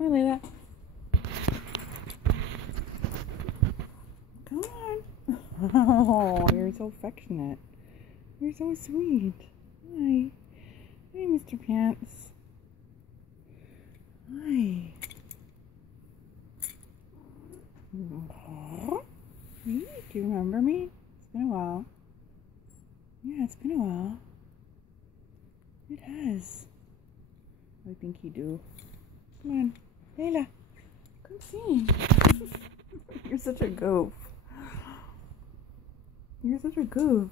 Come on, Layla. Come on. Oh, you're so affectionate. You're so sweet. Hi. Hey, Mr. Pants. Hi. Oh, do you remember me? It's been a while. Yeah, it's been a while. It has. I think you do. Come on. Layla. Come see me. You're such a goof. You're such a goof.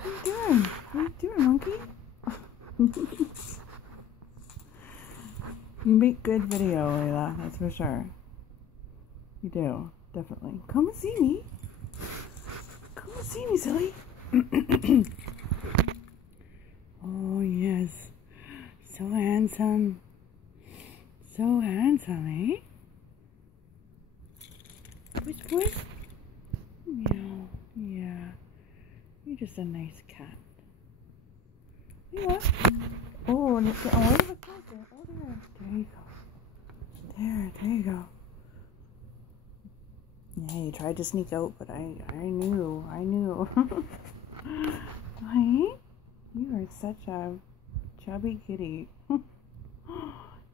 What are you doing? What are you doing, monkey? You make good video, Layla. That's for sure. You do. Definitely. Come and see me. Come and see me, silly. Oh, yes. So handsome. So handsome, eh? Which boy? Meow. Yeah. You're just a nice cat. You what? Oh, and it's getting a little bit closer. Oh, there. There you go. There you go. Yeah, you tried to sneak out, but I knew. Hi? You are such a chubby kitty.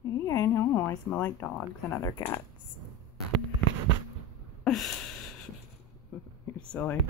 Hey, I know. I smell like dogs and other cats. You're silly.